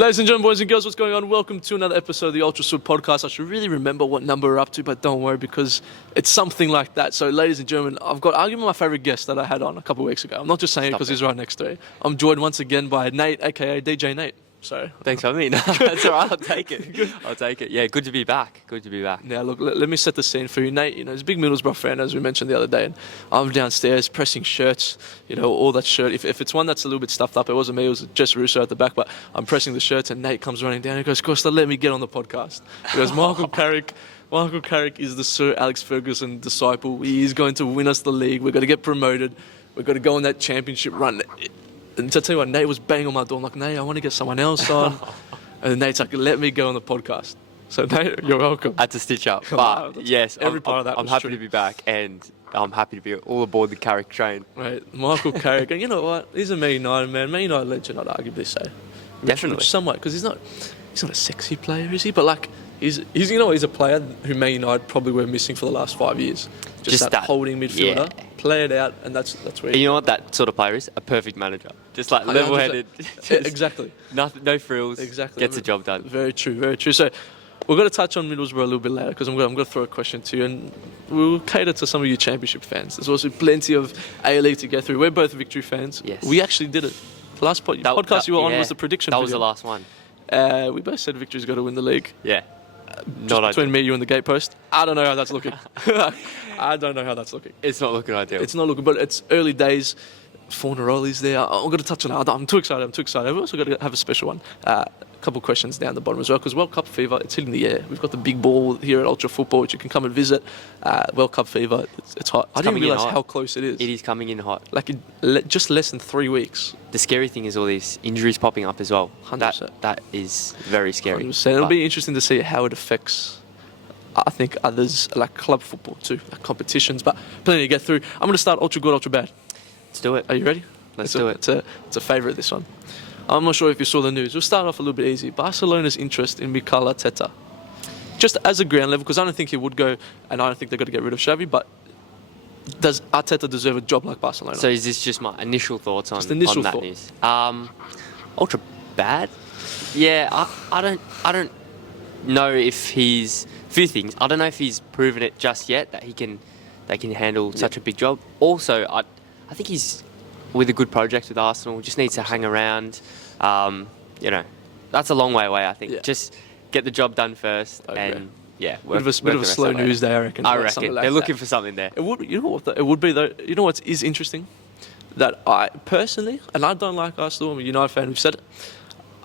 Ladies and gentlemen, boys and girls, what's going on? Welcome to another episode of the Ultra Sud podcast. I should really remember what number we're up to, but don't worry because it's something like that. So, ladies and gentlemen, I've got arguably my favourite guest that I had on a couple of weeks ago. I'm not just saying it because he's right next to me. I'm joined once again by Nate, aka DJ Nate. So thanks for having me. No, that's all right. I'll take it. I'll take it. Yeah, good to be back. Good to be back. Now, look, let me set the scene for you. Nate, he's a big Middlesbrough fan, as we mentioned the other day. And I'm downstairs pressing shirts, all that shirt. If it's one that's a little bit stuffed up, it wasn't me, it was Jess Russo at the back. But I'm pressing the shirts, and Nate comes running down and goes, Kosta, let me get on the podcast. He goes, Michael Carrick is the Sir Alex Ferguson disciple. He is going to win us the league. We're going to get promoted. We're going to go on that championship run. And to tell you what, Nate was banging on my door. I'm like, Nate, I want to get someone else on. And Nate's like, let me go on the podcast. So, Nate, you're welcome. I had to stitch up. But, yes, every part of that I'm was happy true. to be back, and I'm happy to be all aboard the Carrick train. Right, Michael Carrick. And you know what? He's a Man United man. Man United legend, I'd arguably say. Definitely. Somewhat, because he's not a sexy player, is he? But, like, he's a player who Man United probably were missing for the last 5 years. Just that holding midfielder. Yeah. Play it out, and that's where you know what that sort of player is? A perfect manager. Just like level-headed. Exactly. Nothing, no frills. Exactly. Gets the job done. Very true, very true. So we're going to touch on Middlesbrough a little bit later because I'm going to throw a question to you, and we'll cater to some of you Championship fans. There's also plenty of A-League to get through. We're both Victory fans. Yes. We actually did it. The last podcast you were on was the prediction That was video. the last one. We both said Victory's got to win the league. Yeah. Just between me, you, and the gatepost. I don't know how that's looking. I don't know how that's looking. It's not looking ideal. It's not looking, but it's early days. Fornaroli's there. I'm going to touch on it. I'm too excited. We've also got to have a special one. A couple of questions down the bottom as well, because World Cup fever, it's hitting the air. We've got the big ball here at Ultra Football, which you can come and visit. World Cup fever, it's hot. I didn't realise how close it is. It is coming in hot. Like just less than 3 weeks. The scary thing is all these injuries popping up as well. 100%. That is very scary. 100%. It'll be interesting to see how it affects, I think, others, like club football too, like competitions, but plenty to get through. I'm going to start Ultra Good, Ultra Bad. Let's do it. Are you ready? Let's do it. It's a favourite, this one. I'm not sure if you saw the news. We'll start off a little bit easy. Barcelona's interest in Mikel Arteta. Just as a ground level, because I don't think he would go, and I don't think they've got to get rid of Xavi, but does Arteta deserve a job like Barcelona? So is this just my initial thoughts on that thought. news? Ultra bad? Yeah, I don't know if he's... Few things. I don't know if he's proven it just yet, that he can handle such a big job. Also, I think he's with a good project with Arsenal, just needs to hang around. That's a long way away, I think. Yeah. Just get the job done first, and bit of a slow news day, I reckon. I reckon they're looking for something there. It would. You know what? It would be though. You know what is interesting? That I personally, and I don't like Arsenal. I'm a United fan. We've said it.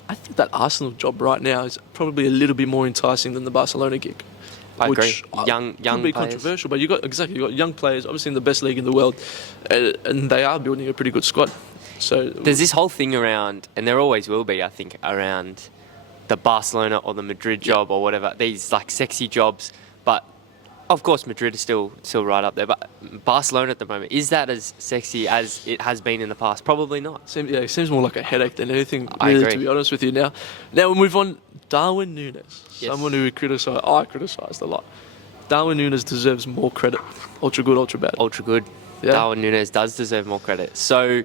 I think that Arsenal job right now is probably a little bit more enticing than the Barcelona gig. I which agree. Young could be players. Controversial, but you got young players, obviously in the best league in the world, and they are building a pretty good squad. So there's this whole thing around, and there always will be, I think, around the Barcelona or the Madrid job or whatever. These like sexy jobs, but of course Madrid is still right up there. But Barcelona at the moment, is that as sexy as it has been in the past? Probably not. It seems more like a headache than anything. I really, agree. to be honest with you. Now we'll move on. Darwin Nunes, Yes. someone who I criticised a lot. Darwin Nunes deserves more credit. Ultra good, ultra bad. Ultra good. Yeah. Darwin Nunes does deserve more credit. So,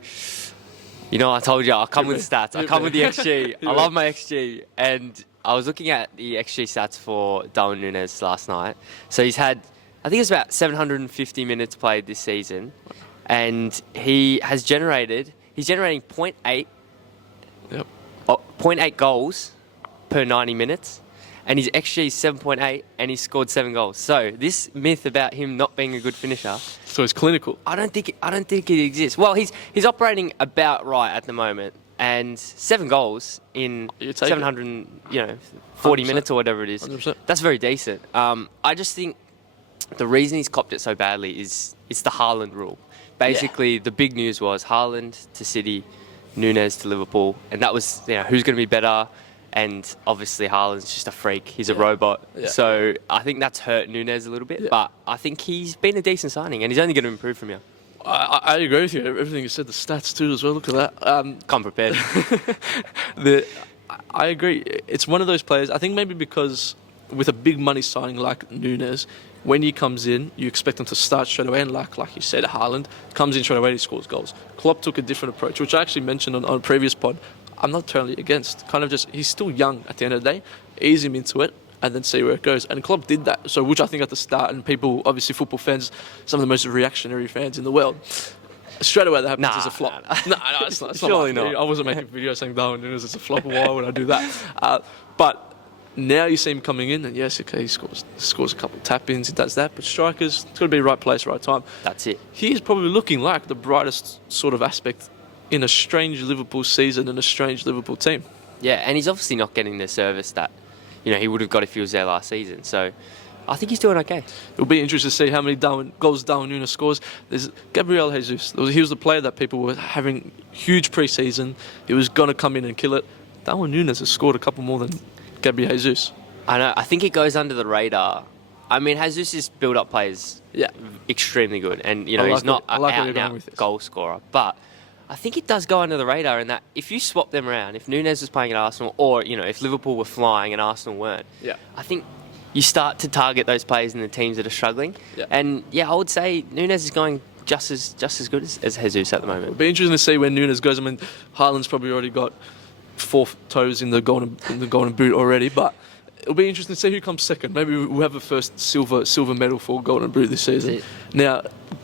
I told you, I'll come with the stats. I come with the XG. I love my XG. And I was looking at the XG stats for Darwin Nunes last night. So he's had, I think it's about 750 minutes played this season. And he's generating 0.8 Yep. 0.8 goals per 90 minutes, and his XG is 7.8, and he scored 7 goals. So this myth about him not being a good finisher, So it's clinical. I don't think it exists. Well, he's operating about right at the moment, and 7 goals in You take 40 100%. minutes or whatever it is. 100%. That's very decent. I just think the reason he's copped it so badly is it's the Haaland rule. Basically, the big news was Haaland to City, Nunez to Liverpool, and that was who's going to be better. And obviously Haaland's just a freak. He's a robot. Yeah. So I think that's hurt Nunez a little bit. Yeah. But I think he's been a decent signing, and he's only going to improve from here. I agree with you. Everything you said, the stats too as well. Look at that. Come prepared. I agree. It's one of those players. I think maybe because with a big money signing like Nunez, when he comes in, you expect him to start straight away. And like you said, Haaland comes in straight away, he scores goals. Klopp took a different approach, which I actually mentioned on a previous pod. I'm not totally against. Kind of just, he's still young at the end of the day. Ease him into it and then see where it goes. And Klopp did that. So, which I think at the start, and people, obviously football fans, some of the most reactionary fans in the world, straight away that happens as a flop. No, it's not. Surely not. I wasn't making videos saying Darwin Núñez is a flop. Why would I do that? But now you see him coming in, and yes, okay, he scores a couple of tap-ins, he does that. But strikers, it's got to be right place, right time. That's it. He is probably looking like the brightest sort of aspect in a strange Liverpool season and a strange Liverpool team. Yeah, and he's obviously not getting the service that, he would have got if he was there last season. So I think he's doing okay. It'll be interesting to see how many goals Darwin Núñez scores. There's Gabriel Jesus. He was the player that people were having huge pre-season. He was going to come in and kill it. Darwin Núñez has scored a couple more than Gabriel Jesus. I know. I think it goes under the radar. I mean, Jesus' build-up play is extremely good. And, he's not an out-and-out goal scorer. But I think it does go under the radar in that if you swap them around, if Núñez was playing at Arsenal or, if Liverpool were flying and Arsenal weren't, I think you start to target those players in the teams that are struggling. Yeah. And, I would say Núñez is going just as good as Jesus at the moment. It'll be interesting to see when Núñez goes. I mean, Haaland's probably already got 4 toes in the golden boot already, but it'll be interesting to see who comes second. Maybe we'll have a first silver medal for golden boot this season. Now,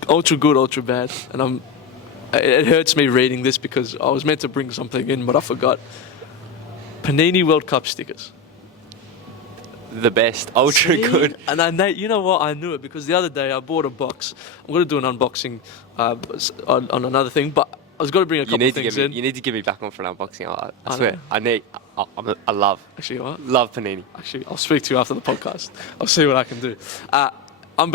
ultra good, ultra bad, and it hurts me reading this because I was meant to bring something in, but I forgot. Panini World Cup stickers. The best, ultra good. And you know what? I knew it because the other day I bought a box. I'm going to do an unboxing on another thing, but I was going to bring a couple of things in. You need to give me back on for an unboxing. I swear. I love. Actually, what? Love Panini. Actually, I'll speak to you after the podcast. I'll see what I can do. I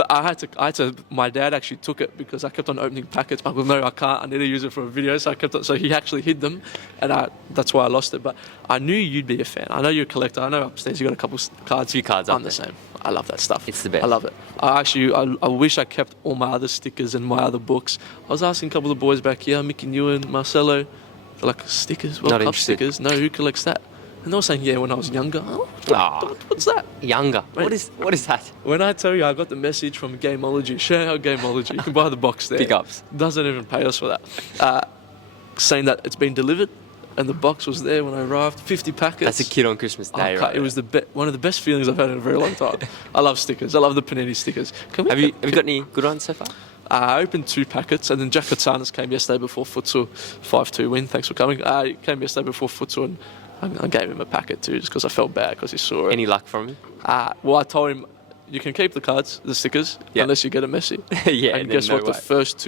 had to. My dad actually took it because I kept on opening packets. I go, no, I can't. I need to use it for a video. So I kept on. So he actually hid them, and that's why I lost it. But I knew you'd be a fan. I know you're a collector. I know upstairs you got a couple cards. Few cards. I'm the same. I love that stuff. It's the best. I love it. I wish I kept all my other stickers and my other books. I was asking a couple of boys back here, Mickey Newen, Marcelo, they're like, stickers, World Cup stickers. No, who collects that? And they were saying, when I was younger. Oh, what's that? Younger. Mate, what is that? When I tell you I got the message from Gameology, shout out Gameology, you can buy the box there. Big ups. Doesn't even pay us for that. Saying that it's been delivered and the box was there when I arrived. 50 packets. That's a kid on Christmas Day, right? It was one of the best feelings I've had in a very long time. I love stickers. I love the Panini stickers. Have you got any good ones so far? I opened 2 packets, and then Jack Katsanis came yesterday before futsal, 5-2 win. Thanks for coming. He came yesterday before futsal, and I gave him a packet too, just because I felt bad because he saw it. Any luck from him? Well, I told him you can keep the cards, the stickers, unless you get a Messi. And guess what? The first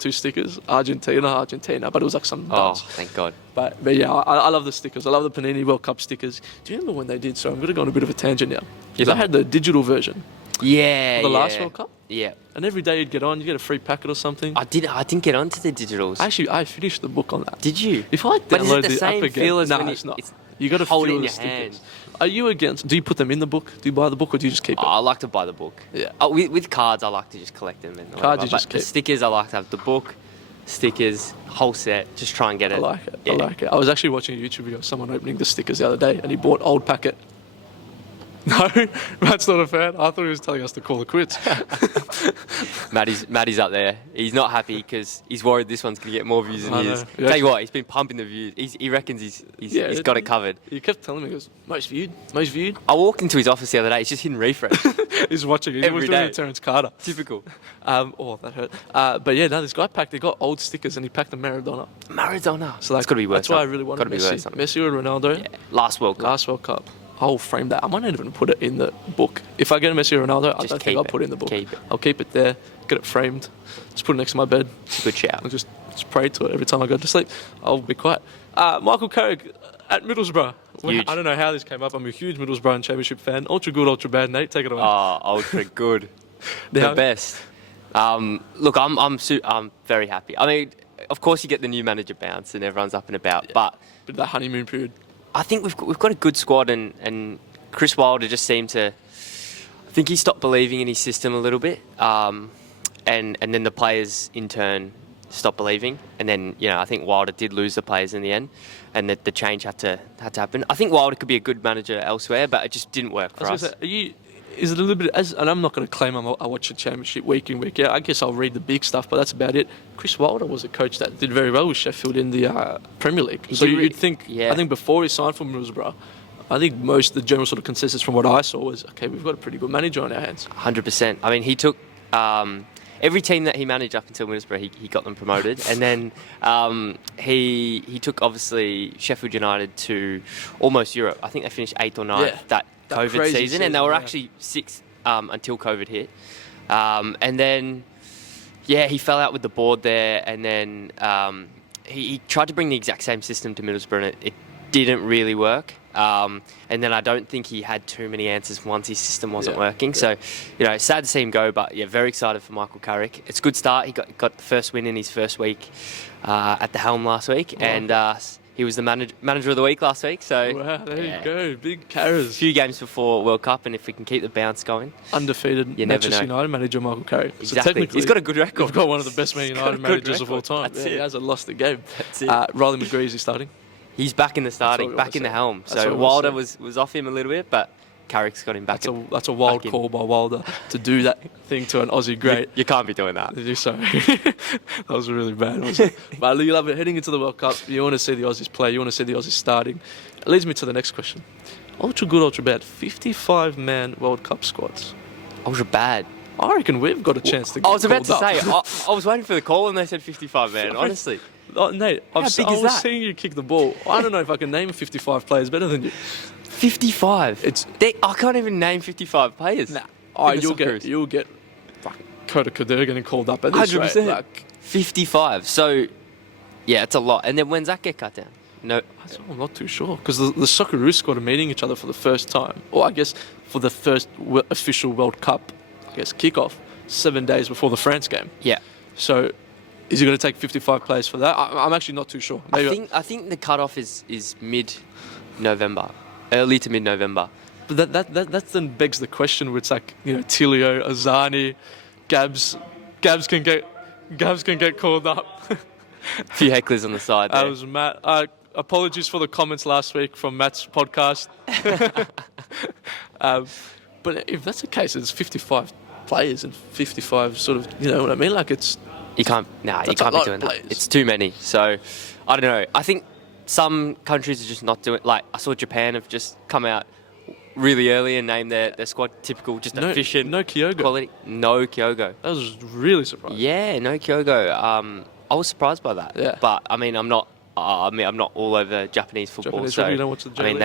two stickers, Argentina, but it was like some dance. Oh, thank God. But yeah, I love the stickers. I love the Panini World Cup stickers. Do you remember when they did? So I'm going to go on a bit of a tangent now. They had the digital version. Yeah, the last World Cup. Yeah. And every day you'd get on, you get a free packet or something. I didn't get onto the digitals. Actually, I finished the book on that. Did you? If I download the same app again, feel as no, when it's not. It's you got to hold feel it in the your stickers. hand. Are you against? Do you put them in the book? Do you buy the book or do you just keep it? I like to buy the book. Yeah. With cards, I like to just collect them. And Cards you just keep. The stickers, I like to have the book, stickers, whole set. Just try and get it. I like it. Yeah. I like it. I was actually watching a YouTube video of someone opening the stickers the other day, and he bought old packet. No, Matt's not a fan. I thought he was telling us to call it quits. Matty's up there. He's not happy because he's worried this one's going to get more views than his. Yeah. Tell you what, he's been pumping the views. He reckons he's got it covered. He kept telling me, he goes, most viewed. I walked into his office the other day. He's just hitting refresh. He's watching it. He was doing Terence Carter. Typical. That hurt. But yeah, no, this guy they got old stickers and he packed a Maradona. So that's got to be worth That's why I really wanted Messi. Messi or Ronaldo. Yeah. Last World Cup. I'll frame that. I might not even put it in the book. If I get a Messi or Ronaldo, I don't think I'll put it in the book. I'll keep it there, get it framed, just put it next to my bed. It's a good shout. I'll just pray to it every time I go to sleep. I'll be quiet. Michael Carrick at Middlesbrough. Huge. I don't know how this came up. I'm a huge Middlesbrough and Championship fan. Ultra good, ultra bad. Nate, take it away. Ultra good. The best. Look, I'm very happy. I mean, of course you get the new manager bounce and everyone's up and about, but that honeymoon period. I think we've got a good squad and Chris Wilder just seemed to. I think he stopped believing in his system a little bit, and then the players in turn stopped believing, and then I think Wilder did lose the players in the end, and that the change had to happen. I think Wilder could be a good manager elsewhere, but it just didn't work for us. Are is it a little bit, and I'm not going to claim I watch the championship week in, week out. I guess I'll read the big stuff, but that's about it. Chris Wilder was a coach that did very well with Sheffield in the Premier League. So you'd think, I think before he signed for Middlesbrough, I think the general sort of consensus from what I saw was, okay, we've got a pretty good manager on our hands. 100%. I mean, he took every team that he managed up until Middlesbrough, he got them promoted. And then he took, obviously, Sheffield United to almost Europe. I think they finished 8th or 9th that COVID season. And they were actually 6th until COVID hit. And then, he fell out with the board there. And then he tried to bring the exact same system to Middlesbrough, and it didn't really work. And then I don't think he had too many answers once his system wasn't working. So, sad to see him go, but very excited for Michael Carrick. It's a good start. He got the first win in his first week at the helm last week, and he was the manager of the week last week. So there you go, big Carrick. A few games before World Cup, and if we can keep the bounce going, undefeated Manchester United manager Michael Carrick. Exactly, so technically he's got a good record. We've got one of the best Man United managers of all time. He hasn't lost a game. That's it. Riley McGree, is he starting? He's back in the starting, back in the helm. So Wilder was off him a little bit, but Carrick's got him back. That's a wild call by Wilder to do that thing to an Aussie great. You can't be doing that. Sorry. That was really bad, wasn't it? But you love it. Heading into the World Cup, you want to see the Aussies play. You want to see the Aussies starting. It leads me to the next question. Ultra good, ultra bad. 55-man World Cup squads. Ultra bad. I reckon we've got a chance to get I was about to called say, I was waiting for the call and they said 55, man, honestly. Oh, Nate, I was seeing you kick the ball. I don't know if I can name 55 players better than you. 55? I can't even name 55 players. Nah. You'll get fucking Kosta Kadir getting called up at this 100%. rate. Like, 55. So, it's a lot. And then when's that get cut down? No. I'm not too sure. Because the Socceroos squad are meeting each other for the first time. Or I guess for the first official World Cup, kickoff, 7 days before the France game. Yeah. So, is he going to take 55 players for that? I'm actually not too sure. Maybe I think the cutoff is mid-November, early to mid-November. But that then begs the question where it's like, Tilio, Azani, Gabs can get called up. A few hecklers on the side there. That was Matt. Apologies for the comments last week from Matt's podcast. But if that's the case, it's 55 players and 55 sort of, you know what I mean? Like you can't be doing that. It's too many. So, I don't know. I think some countries are just not doing. Like I saw Japan have just come out really early and named their squad typical, just efficient. No Kyogo. Quality. No Kyogo. That was really surprising. Yeah, no Kyogo. I was surprised by that. Yeah. But I mean, I'm not all over Japanese football. So you don't watch the J League?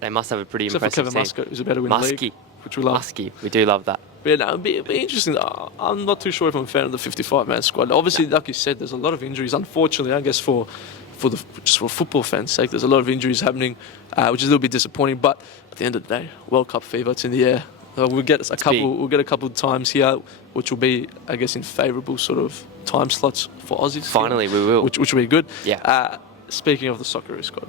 They must have a pretty Except impressive for team. Kevin Muscat, who's about to win the league, which we love. Muskie, we do love that. But yeah, it'd be interesting. I'm not too sure if I'm a fan of the 55-man squad. Obviously, like you said, there's a lot of injuries. Unfortunately, I guess for football fans' sake, there's a lot of injuries happening, which is a little bit disappointing. But at the end of the day, World Cup fever, it's in the air. We'll get a couple of times here, which will be, I guess, in favourable sort of time slots for Aussies. Finally, we will. Which will be good. Yeah. Speaking of the Socceroos squad,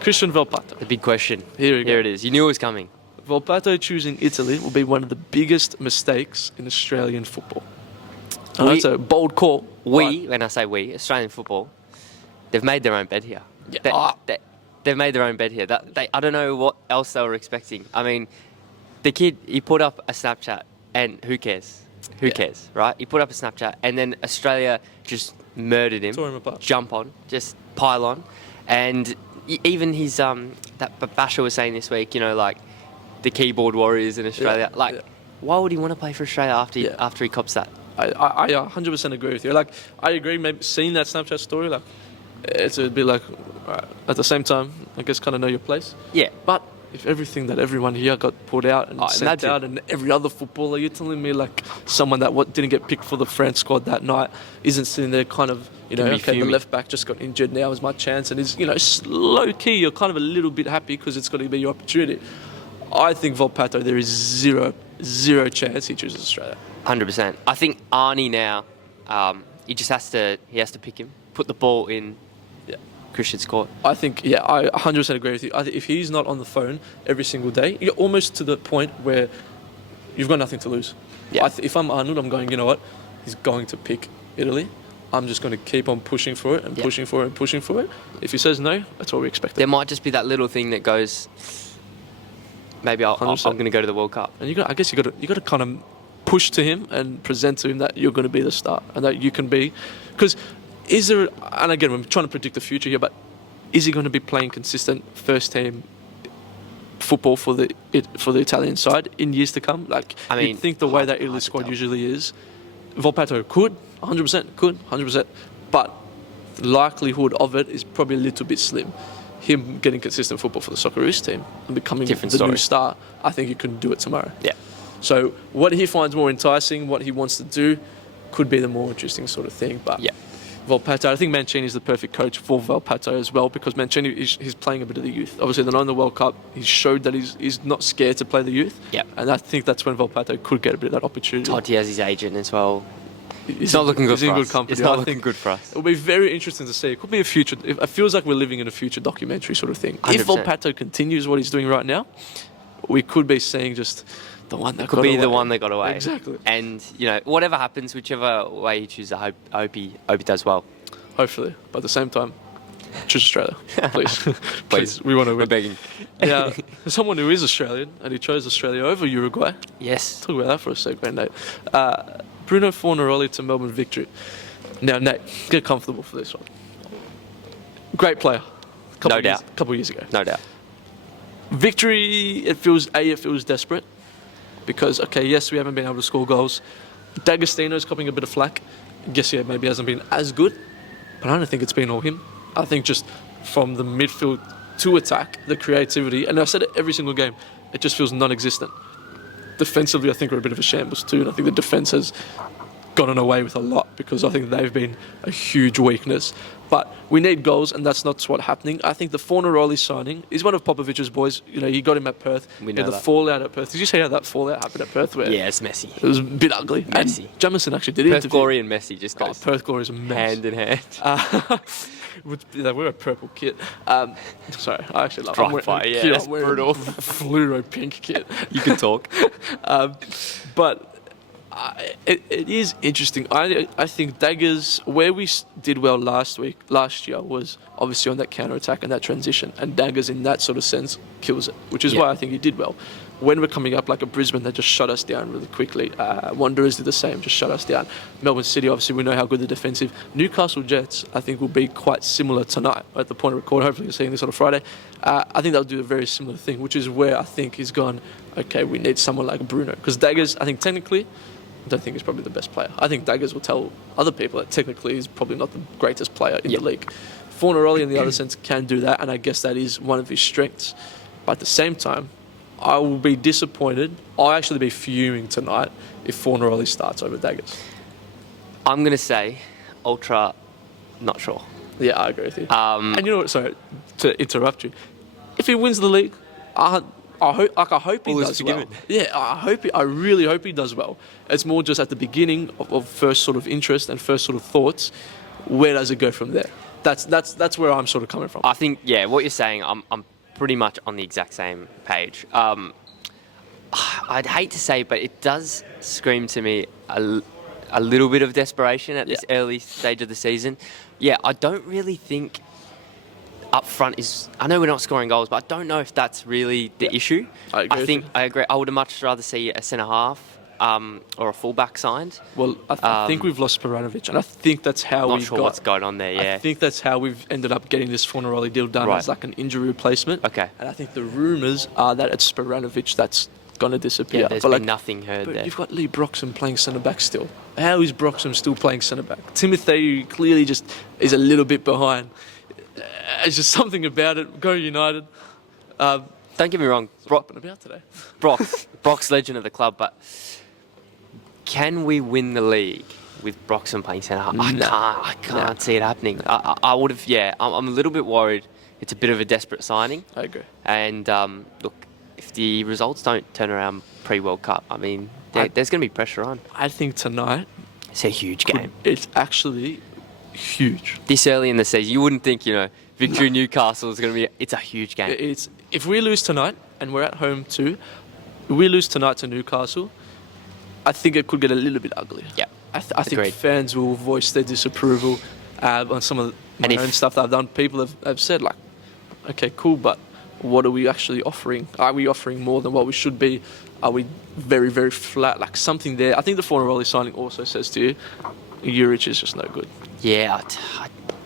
Christian Volpato. The big question. Here it is. You knew it was coming. Volpato choosing Italy will be one of the biggest mistakes in Australian football. It's a bold call. When I say we, Australian football, they've made their own bed here. Yeah. They've made their own bed here. I don't know what else they were expecting. I mean, the kid, he put up a Snapchat, and who cares? Who cares, right? He put up a Snapchat, and then Australia just murdered him. Tore him apart. Jump on, just pile on. And even his, that Basha was saying this week, like, the keyboard warriors in Australia. Why would he want to play for Australia after he cops that? I 100% agree with you. Like, I agree. Maybe seeing that Snapchat story, like, it'd be like, at the same time, I guess, kind of know your place. Yeah. But if everything that everyone here got put out and sent out, and every other footballer, you're telling me like someone that didn't get picked for the France squad that night isn't sitting there kind of, the left back just got injured, now is my chance, and is, low key, you're kind of a little bit happy because it's got to be your opportunity. I think Volpato, there is zero chance he chooses Australia. 100%. I think Arnie now, he has to pick him, put the ball in Christian's court. I think, I 100% agree with you. I think if he's not on the phone every single day, you're almost to the point where you've got nothing to lose. Yeah. If I'm Arnold, I'm going, you know what, he's going to pick Italy. I'm just going to keep on pushing for it and pushing for it and pushing for it. If he says no, that's what we expect. There might just be that little thing that goes, maybe I'm 100%. going to go to the World Cup. And I guess you got to kind of push to him and present to him that you're going to be the star and that you can be, because is there? And again, I'm trying to predict the future here, but is he going to be playing consistent first team football for the Italian side in years to come? Like, I mean, you'd think the way that Italy squad usually is, Volpato could 100%, but the likelihood of it is probably a little bit slim. Him getting consistent football for the Socceroos team and becoming the new star, I think he can do it tomorrow. Yeah. So what he finds more enticing, what he wants to do, could be the more interesting sort of thing. But Yeah. Volpato, I think Mancini is the perfect coach for Volpato as well, because Mancini he's playing a bit of the youth. Obviously, they're not in the World Cup. He showed that he's not scared to play the youth. Yeah. And I think that's when Volpato could get a bit of that opportunity. Totti has his agent as well. It's not looking good he's for in us. good company. It's not I looking think good for us. It'll be very interesting to see. It could be a future. It feels like we're living in a future documentary sort of thing. If 100%. Volpato continues what he's doing right now, we could be seeing just the one that Could got be away. the one that got away. Exactly. And, whatever happens, whichever way he chooses, I hope he does well. Hopefully, but at the same time, choose Australia, please. Please. We want to We're win. begging. Yeah, someone who is Australian and who chose Australia over Uruguay. Yes. Talk about that for a second, Nate. Bruno Fornaroli to Melbourne victory. Now, Nate, get comfortable for this one. Great player. No doubt. A couple of years ago. No doubt. Victory, it feels desperate. Because, okay, yes, we haven't been able to score goals. D'Agostino's copping a bit of flack. Guess, yeah, maybe hasn't been as good. But I don't think it's been all him. I think just from the midfield to attack, the creativity, and I've said it every single game, it just feels non-existent. Defensively, I think we're a bit of a shambles too, and I think the defence has gotten away with a lot because I think they've been a huge weakness. But we need goals, and that's not what's happening. I think the Fornaroli signing is one of Popovic's boys. He got him at Perth. We know the that. fallout at Perth. Did you see how that fallout happened at Perth? Where Yeah, it's messy. it was a bit ugly. Messy. And Jamison actually did Perth interview. Glory and Messi just Oh, goes Perth Glory is a mess. hand in hand. We're a purple kit. Sorry, I actually love Dry I'm wearing- fire, yeah, I'm that's wearing brutal. a fluoro pink kit. You can talk. But it is interesting. I think Daggers, where we did well last year, was obviously on that counter-attack and that transition. And Daggers, in that sort of sense, kills it, which is why I think he did well. When we're coming up like a Brisbane, they just shut us down really quickly. Wanderers did the same, just shut us down. Melbourne City, obviously, we know how good the defensive. Newcastle Jets, I think, will be quite similar tonight at the point of record. Hopefully, you're seeing this on a Friday. I think they'll do a very similar thing, which is where I think he's gone, okay, we need someone like Bruno. Because Daggers, I think technically, I don't think he's probably the best player. I think Daggers will tell other people that technically he's probably not the greatest player in the league. Fornaroli, in the other sense, can do that, and I guess that is one of his strengths. But at the same time, I will be disappointed. I'll actually be fuming tonight if Fornaroli starts over Daggers. I'm going to say Ultra, not sure. Yeah, I agree with you. Um, And you know what? Sorry to interrupt you. If he wins the league, I hope he All is does well. forgiven. Yeah, I really hope he does well. It's more just at the beginning of first sort of interest and first sort of thoughts. Where does it go from there? That's where I'm sort of coming from. I think, what you're saying, I'm pretty much on the exact same page. I'd hate to say, but it does scream to me a little bit of desperation at this early stage of the season. Yeah, I don't really think up front is... I know we're not scoring goals, but I don't know if that's really the issue. I agree. I agree. I would much rather see a centre-half or a full-back signed. Well, I think we've lost Speranovic, and I think that's how Not we sure got... what's going on there, yeah. I think that's how we've ended up getting this Fornaroli deal done Right. as like an injury replacement. Okay. And I think the rumours are that it's Speranovic that's going to disappear. Yeah, there's But been nothing heard But there. you've got Lee Broxham playing centre-back still. How is Broxham still playing centre-back? Timothy clearly just is a little bit behind. It's just something about it. Go United. Don't get me wrong, What about today? Brock's legend of the club, but can we win the league with Broxham playing centre half? I can't see it happening. I would have, I'm a little bit worried. It's a bit of a desperate signing. I agree. And look, if the results don't turn around pre-World Cup, I mean, there's going to be pressure on. I think tonight It's a huge game. it's actually huge. This early in the season, you wouldn't think, victory Newcastle is going to be... It's a huge game. It's if we lose tonight and we're at home too, if we lose tonight to Newcastle, I think it could get a little bit ugly. Yeah, I think agreed. fans will voice their disapproval on some of my And own stuff that I've done. People have said like, okay, cool, but what are we actually offering? Are we offering more than what we should be? Are we very, very flat? Like something there. I think the Fornaroli signing also says to you, Juric is just no good. Yeah,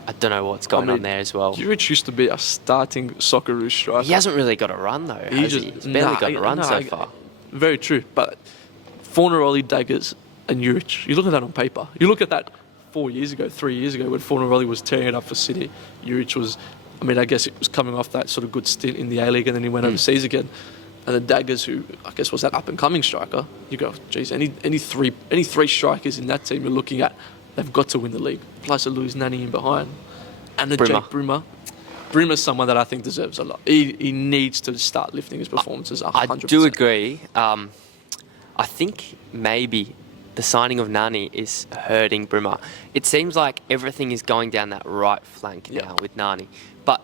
I don't know what's going on there as well. Juric used to be a starting Socceroo striker. He hasn't really got a run though, has he? He's barely got a run so far. Very true, but Fornaroli, Daggers, and Juric. You look at that on paper. You look at that 3 years ago, when Fornaroli was tearing it up for City. Juric was, I guess it was coming off that sort of good stint in the A-League, and then he went overseas again. And the Daggers, who I guess was that up-and-coming striker, you go, geez, any three strikers in that team you're looking at, they've got to win the league. Plus a Louis Nani in behind. And the Jake Brimmer. Brimmer's someone that I think deserves a lot. He needs to start lifting his performances 100%. I do agree. I think maybe the signing of Nani is hurting Brimmer. It seems like everything is going down that right flank now with Nani. But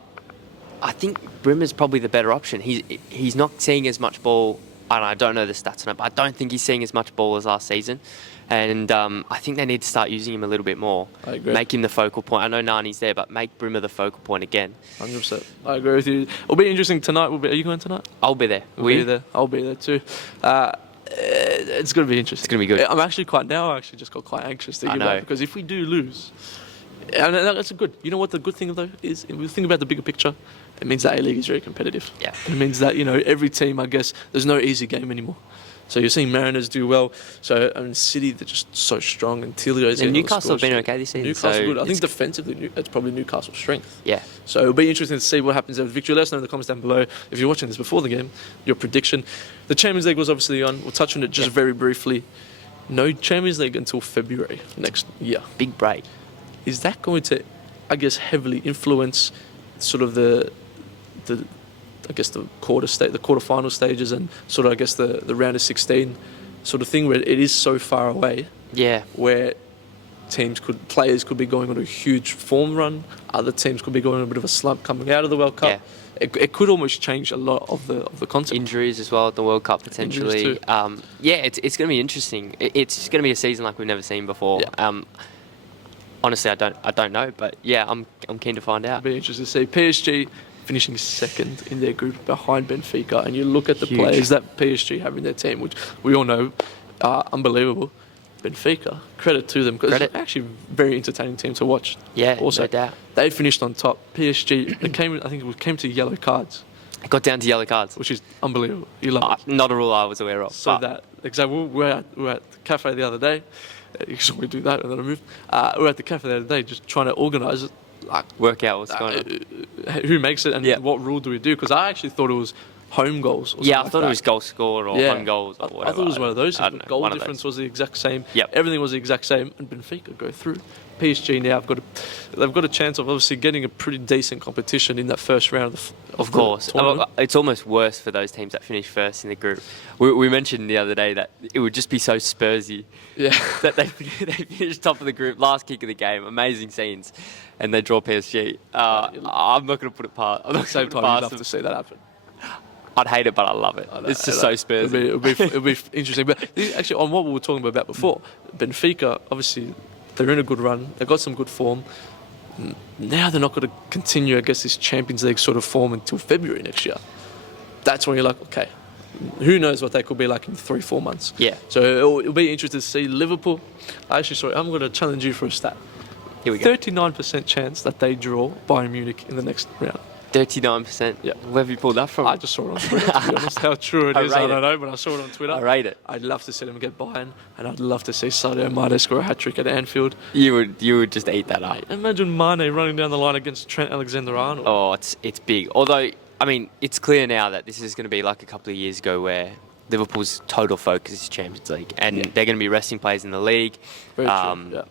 I think Brimmer's probably the better option. He's not seeing as much ball. I don't know the stats on it, but I don't think he's seeing as much ball as last season. And I think they need to start using him a little bit more. I agree. Make him the focal point. I know Nani's there, but make Brimmer the focal point again. 100%. I agree with you. It'll be interesting tonight. Are you going tonight? I'll be there. Will you be there? I'll be there too. It's going to be interesting. It's going to be good. I actually just got quite anxious thinking about it, because if we do lose, and that's a good. You know what the good thing though is? If we think about the bigger picture, it means that A-League is very competitive. Yeah. It means that every team, I guess, there's no easy game anymore. So you're seeing Mariners do well. So City, they're just so strong, and Tilio's. And Newcastle have been okay this season. Newcastle good. I think defensively, it's probably Newcastle's strength. Yeah. So it'll be interesting to see what happens there with victory. Let us know in the comments down below if you're watching this before the game, your prediction. The Champions League was obviously on. We'll touch on it just very briefly. No Champions League until February next year. Big break. Is that going to, I guess, heavily influence sort of the quarterfinal stages, and sort of, I guess, the round of 16 sort of thing, where it is so far away? Yeah. Where players could be going on a huge form run, other teams could be going on a bit of a slump coming out of the World Cup. Yeah. It could almost change a lot of the concept. Injuries as well at the World Cup potentially. Injuries too. It's going to be interesting. It's going to be a season like we've never seen before. Yeah. Honestly, I don't know, but yeah, I'm keen to find out. It'll be interesting to see PSG finishing second in their group behind Benfica, and you look at the players that PSG have in their team, which we all know are unbelievable. Benfica, credit to them, because it's actually a very entertaining team to watch. Yeah, also, no doubt. They finished on top. PSG, it came to yellow cards. It got down to yellow cards, which is unbelievable. You love it. Not a rule I was aware of. So that example, we were at the cafe the other day. We do that, and then I moved. We were at the cafe the other day, just trying to organise it, work out what's going on, who makes it, and what rule do we do? Because I actually thought it was home goals. I thought it was goal score or home goals or whatever. I thought it was one of those. The goal difference was the exact same. Yep. Everything was the exact same, and Benfica go through. PSG now they've got a chance of obviously getting a pretty decent competition in that first round of course. It's almost worse for those teams that finish first in the group. We mentioned the other day that it would just be so Spursy. Yeah. That they finish top of the group, last kick of the game, amazing scenes, and they draw PSG. I'm not going to put it past. At the same time, you'd love to see that happen. I'd hate it, but I love it. It's just so Spursy. It'll be interesting. But actually, on what we were talking about before, Benfica, obviously, they're in a good run. They've got some good form. Now they're not going to continue, I guess, this Champions League sort of form until February next year. That's when you're like, okay, who knows what they could be like in 3-4 months. Yeah. So it'll be interesting to see Liverpool. I'm going to challenge you for a stat. Here we go. 39% chance that they draw Bayern Munich in the next round. 39%? Yeah. Where have you pulled that from? I just saw it on Twitter, to be honest. How true it is, I don't know, but I saw it on Twitter. I rate it. I'd love to see them get Bayern, and I'd love to see Sadio Mane score a hat-trick at Anfield. You would just eat that up. Imagine Mane running down the line against Trent Alexander-Arnold. Oh, it's big. Although, I mean, it's clear now that this is going to be like a couple of years ago where Liverpool's total focus is Champions League, and they're going to be resting players in the league. Very true, yeah.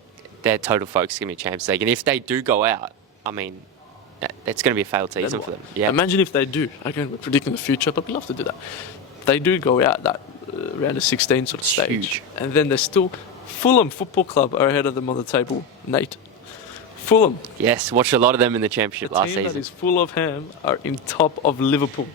Their total focus is going to be Champions League, and if they do go out, I mean, that's going to be a failed season for them. Yeah. Imagine if they do. Again, we're predicting the future, but we love to do that. They do go out that round of 16 sort of stage. Huge. And then they're still... Fulham Football Club are ahead of them on the table, Nate. Fulham. Yes, watched a lot of them in the Championship last season. The team that is full of ham are in top of Liverpool.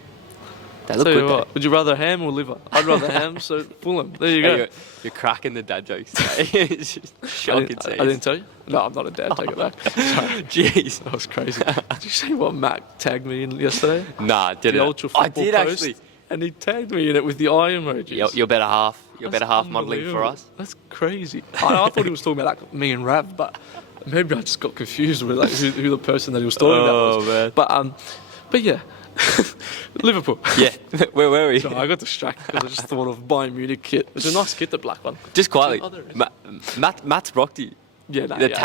They look Tell you good. what, would you rather ham or liver? I'd rather ham, so Fulham. There you Hey, go. you're cracking the dad jokes today. It's just shocking. I didn't tell you? No, I'm not a dad. Take it back. Sorry. Jeez. That was crazy. Did you see what Mac tagged me in yesterday? Nah, did The it? Ultra Football I did post, actually. and he tagged me in it with the eye emojis. Your better half. Your That's better half modelling for unbelievable. us. That's crazy. I thought he was talking about like me and Rav, but maybe I just got confused with like who the person that he was talking about was. man. But yeah, Liverpool. Yeah. Where were we? So I got distracted because I just thought of Bayern Munich kit. It's a nice kit, the black one. Just quietly. Oh, there it is. Matt's rocked you. Yeah, no, The yeah.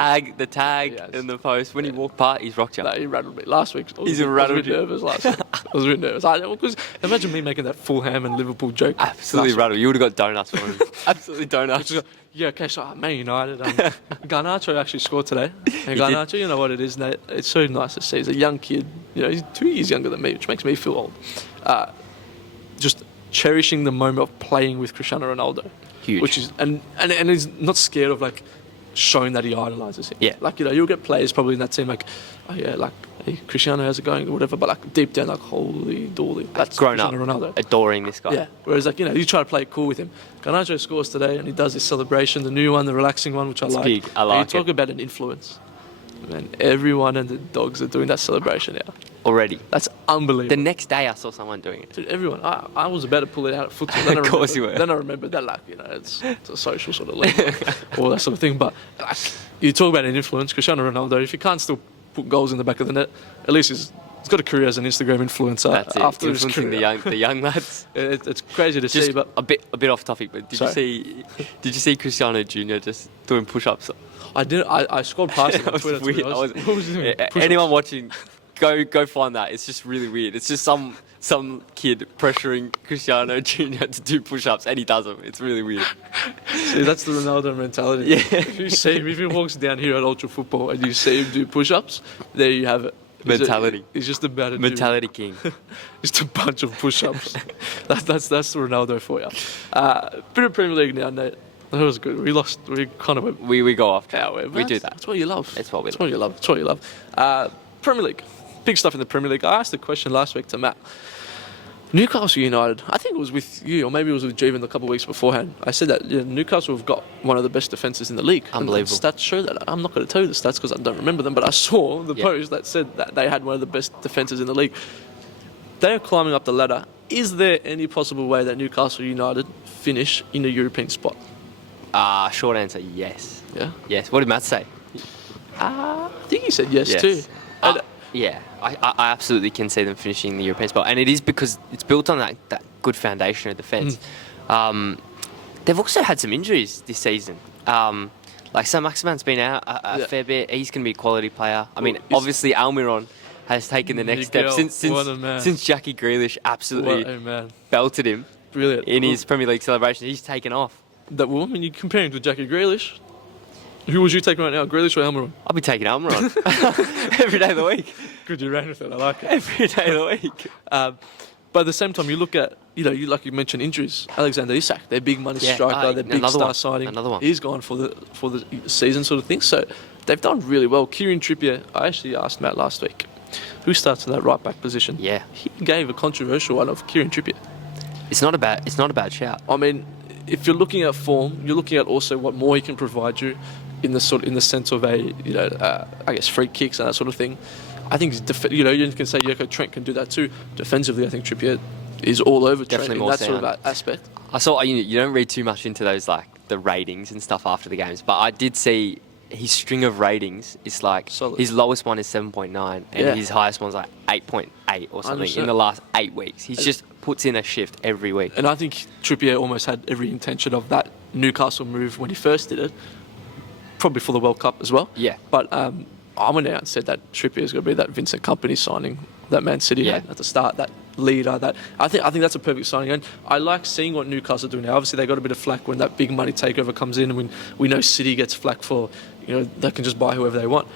tag Yes. in the post. When he walked past, he's rocked you. No, he rattled me last week. He's I was a rattled bit you. nervous last week. I was a bit nervous. Because imagine me making that Fulham and Liverpool joke. Absolutely last rattled. You would have got donuts for him. Absolutely donuts. week. Yeah, okay, so Man United. Garnacho actually scored today. And Garnacho, you know what it is, Nate? It's so nice to see. He's a young kid. You know, he's 2 years younger than me, which makes me feel old. Just cherishing the moment of playing with Cristiano Ronaldo. Huge. Which is and he's not scared of like showing that he idolises him. Yeah. Like, you know, you'll get players probably in that team like, oh yeah, like, hey, Cristiano, how's it going? Or whatever, but like deep down, like, holy dolly. That's Grown up, Cristiano Ronaldo. adoring this guy. Yeah. Whereas, like, you know, you try to play it cool with him. Garnacho scores today and he does his celebration, the new one, the relaxing one, which I like. big. I And like you talk it. about an influence. Man, everyone and the dogs are doing that celebration now. Already. That's unbelievable. The next day I saw someone doing it. Dude, everyone. I was about to pull it out at football. Then Of course you were. Then I remembered that, like, you know, it's a social sort of link, all that sort of thing. But like, you talk about an influence, Cristiano Ronaldo. If he can't still put goals in the back of the net, at least he's got a career as an Instagram influencer. That's it. After his Influencing career. the young lads. It's crazy to Just see, but a bit off topic, but did you see Cristiano Jr. just doing push-ups? I scrolled past it That on was Twitter. weird. What was he doing? Yeah, Push-ups? anyone watching, go find that. It's just really weird. It's just some kid pressuring Cristiano Jr. to do push-ups, and he does them. It's really weird. See, that's the Ronaldo mentality. Yeah. If you see him, if he walks down here at Ultra Football and you see him do push-ups, there you have it. Mentality. He's just about to Mentality king. do just a bunch of push-ups. that's the Ronaldo for you. Bit of Premier League now, Nate. That was good. We lost. We kind of went. We go off track. Yeah, We do that. That's what you love. That's what we That's what you love. That's what you love. Premier League. Big stuff in the Premier League. I asked a question last week to Matt. Newcastle United, I think it was with you, or maybe it was with Jeevan a couple of weeks beforehand. I said that Newcastle have got one of the best defences in the league. Unbelievable. And the stats show that. I'm not going to tell you the stats because I don't remember them, but I saw the post that said that they had one of the best defences in the league. They are climbing up the ladder. Is there any possible way that Newcastle United finish in a European spot? Short answer, yes. Yeah? Yes. What did Matt say? I think he said yes, too. Yeah, I absolutely can see them finishing the European spot, and it is because it's built on that good foundation of defence. They've also had some injuries this season. Like Saint-Maximin's been out a fair bit. He's going to be a quality player. I mean, obviously Almiron has taken the next step since Jackie Grealish absolutely belted him Brilliant. in his Premier League celebration. He's taken off. That woman, you're comparing to Jackie Grealish. Who would you take right now, Grealish or Almiron? I'll be taking Almiron every day of the week. Good, you ran with it. I like it. Every day of the week. But at the same time, you look at, like you mentioned, injuries. Alexander Isak, their big money striker, their big star signing. Another one. He's gone for the season sort of thing. So they've done really well. Kieran Trippier, I actually asked Matt last week, who starts in that right back position? Yeah. He gave a controversial one of Kieran Trippier. It's not a bad shout. I mean, if you're looking at form, you're looking at also what more he can provide you in the sense of I guess free kicks and that sort of thing. I think you can say Trent can do that too. Defensively, I think Trippier is all over Definitely Trent more in that sort sound. of aspect. I saw you don't read too much into those like the ratings and stuff after the games, but I did see his string of ratings is like Solid. His lowest one is 7.9 and his highest one's like 8.8 or something 100%. in the last 8 weeks. He just puts in a shift every week. And I think Trippier almost had every intention of that Newcastle move when he first did it, probably for the World Cup as well. Yeah. But I went out and said that Trippier is going to be that Vincent Kompany signing that Man City had at the start, that leader. That I think that's a perfect signing. And I like seeing what Newcastle do now. Obviously, they got a bit of flack when that big money takeover comes in, and when we know City gets flack for, they can just buy whoever they want.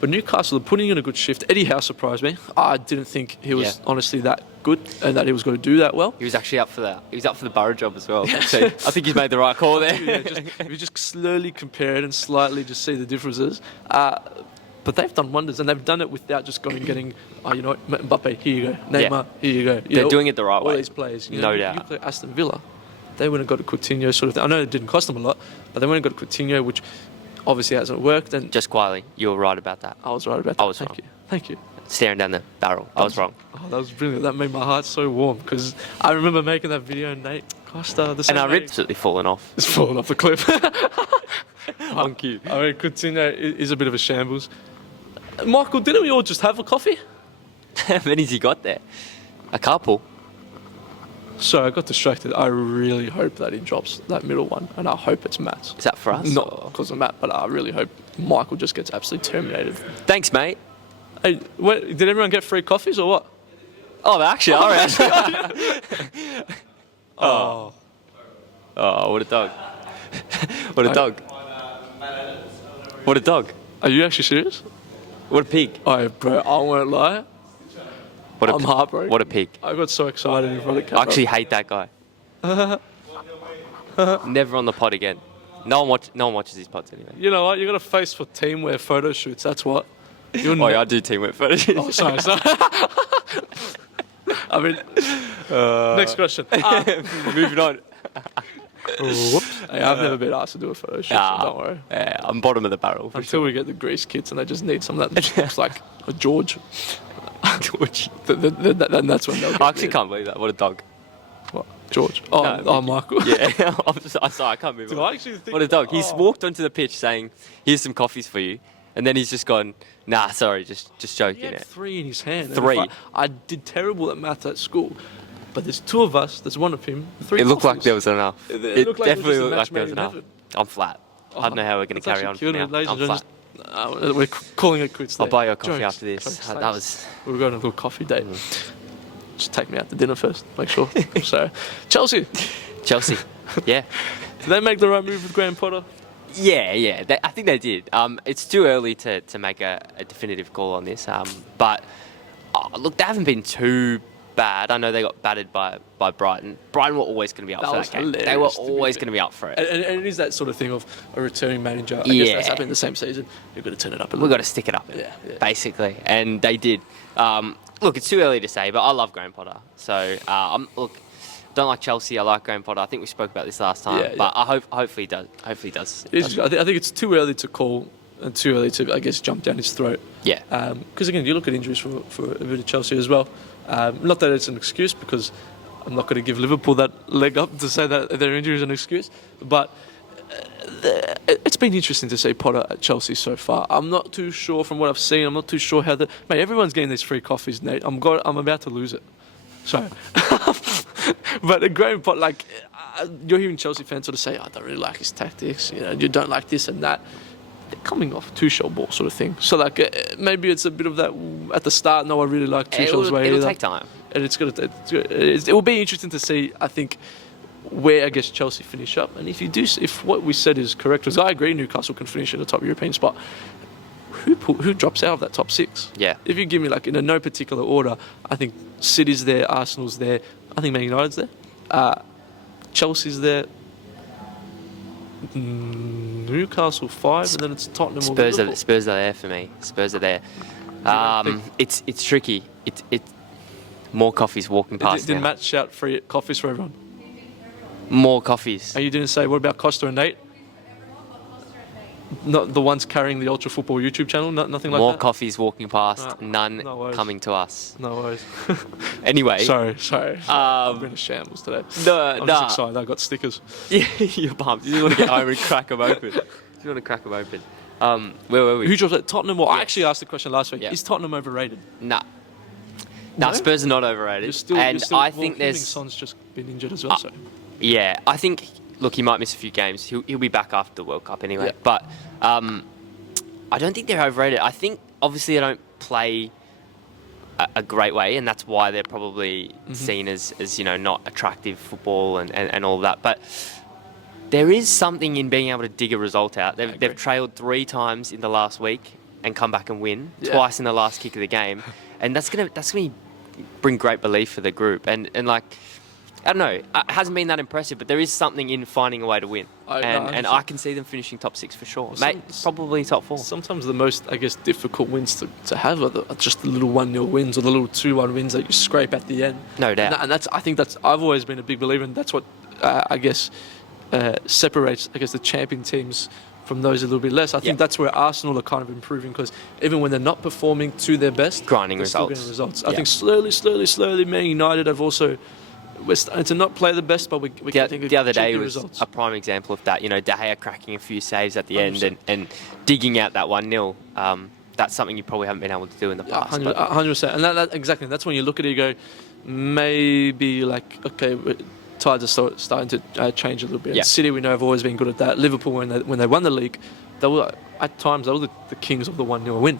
But Newcastle are putting in a good shift. Eddie Howe surprised me. I didn't think he was honestly that good and that he was going to do that well. He was actually up for that. He was up for the Borough job as well. So I think he's made the right call there. If you just slowly compare it and slightly just see the differences. But they've done wonders, and they've done it without just going and getting, you know what, Mbappe, here you go, Neymar, here you go. They're doing it the right all way. All these players, No you doubt. play Aston Villa, they went and got a Coutinho sort of thing. I know it didn't cost them a lot, but they went and got a Coutinho, which obviously hasn't worked. And Just quietly, you were right about that. I was right about that. I was Thank wrong. you. Thank you. Staring down the barrel. I was wrong. Oh, that was brilliant. That made my heart so warm because I remember making that video, Nate Kosta, the same And our Nate, ribs absolutely fallen off. it's falling off the cliff. On cue. I mean, Coutinho is a bit of a shambles. Michael, didn't we all just have a coffee? How many's he got there? A couple. Sorry, I got distracted. I really hope that he drops that middle one, and I hope it's Matt's. Is that for us? Not because of Matt, but I really hope Michael just gets absolutely terminated. Thanks, mate. Hey, did everyone get free coffees or what? Oh, they actually are. Oh. Oh, what a dog. What a dog. What a dog. Are you actually serious? What a pig. Oh, bro, I won't lie. I'm heartbroken. What a pig. I got so excited in front of the camera. I actually hate that guy. Never on the pod again. No one watches these pods anyway. You know what? You got a face for teamwear photo shoots. That's what. You're Oh, yeah, I do teamwork photos. Oh, sorry. I mean, next question. Moving on. Whoops. Hey, I've never been asked to do a photo shoot, so don't worry. Yeah, I'm bottom of the barrel. For Until we get the grease kits and I just need some of that looks like a George. George. Then that's when they'll get I actually me. can't believe that. What a dog. What? George. Oh, No, Michael. Yeah, I'm sorry, I can't move Dude, on. I actually think, What a dog. He's walked onto the pitch saying, here's some coffees for you. And then he's just gone, nah, sorry, just He joking had it. 3 in his hand. And 3. if I did terrible at math at school, but there's 2 of us. There's one of him. 3 It looked like coffees. there was enough. It looked like it was definitely just a looked like match there was made in enough. heaven. I'm flat. I don't know how we're going to That's carry on actually from cute, now. ladies I'm and flat. gentlemen. We're calling it quits there. I'll buy you a coffee Jokes, after this. jokes, That thanks. was... We're going to a little coffee date. Just take me out to dinner first. Make sure. So, Chelsea. Chelsea. Yeah. Did they make the right move with Graham Potter? Yeah. I think they did. It's too early to make a definitive call on this. But, look, they haven't been too bad. I know they got battered by Brighton. Brighton were always going to be up That for was that game. They were hilarious, to be always fair. going to be up for it. And it is that sort of thing of a returning manager. I Yeah. guess that's happened the same season. You've got to turn it up a little We've got to bit. stick it up, Yeah. basically. And they did. Look, it's too early to say, but I love Graham Potter. So, don't like Chelsea. I like Graham Potter. I think we spoke about this last time. Yeah, but I hopefully he does. Hopefully he does. I think it's too early to call and too early to, I guess, jump down his throat. Yeah. Because, again, you look at injuries for a bit of Chelsea as well. Not that it's an excuse, because I'm not going to give Liverpool that leg up to say that their injury is an excuse. But it's been interesting to see Potter at Chelsea so far. I'm not too sure from what I've seen. I'm not too sure how mate, everyone's getting these free coffees, Nate. I'm about to lose it. So, but Graham Potter, you're hearing Chelsea fans sort of say, I don't really like his tactics. You don't like this and that. They're coming off Tuchel ball sort of thing. So maybe it's a bit of that at the start. No, I really like Tuchel's way. It'll take time. And it will be interesting to see, I think, where I guess Chelsea finish up. And if what we said is correct, because I agree Newcastle can finish in the top European spot, who drops out of that top 6? Yeah. If you give me in no particular order, I think City's there, Arsenal's there, I think Man United's there, Chelsea's there, Newcastle 5, and then it's Tottenham or Liverpool. Spurs are there for me. Spurs are there. It's tricky. It's more coffees walking past. Did now. Matt shout free coffees for everyone? More coffees. And you didn't say, what about Kosta and Nate? Not the ones carrying the Ultra Football YouTube channel? Nothing like More that? coffees walking past. Right. None No worries. coming to us. No worries. Anyway. Sorry. I've been a shambles today. I'm just excited. I got stickers. Yeah, you're pumped. You just want to get home and crack them open. Where were we? Who drops that? Tottenham? Well, I Yes. actually asked the question last week. Yeah. Is Tottenham overrated? Nah, No? Spurs are not overrated. I think there's... Son's just been injured as well. So Yeah, I think... Look, he might miss a few games. He'll be back after the World Cup anyway. Yeah. But I don't think they're overrated. I think, obviously, they don't play a great way, and that's why they're probably seen as not attractive football and all of that. But there is something in being able to dig a result out. They've trailed 3 times in the last week and come back and win, twice in the last kick of the game. And that's gonna bring great belief for the group. And I don't know. It hasn't been that impressive, but there is something in finding a way to win. And I can see them finishing top 6 for sure. Probably top 4. Sometimes the most, I guess, difficult wins to have are just the little 1-0 wins or the little 2-1 wins that you scrape at the end. No doubt. And I think I've always been a big believer in. That's what I guess separates, I guess, the champion teams from those a little bit less. I think that's where Arsenal are kind of improving, because even when they're not performing to their best, grinding they're results. still getting results. I think slowly, Man United have also. We're starting to not play the best, but we're getting the other day was a prime example of that. You know, De Gea cracking a few saves at the end and digging out that 1-0. That's something you probably haven't been able to do in the past. 100%. And that exactly. That's when you look at it, you go, maybe like, okay, tides are starting to change a little bit. Yeah. City, we know, have always been good at that. Liverpool, when they won the league, they were at times the kings of the 1-0 win.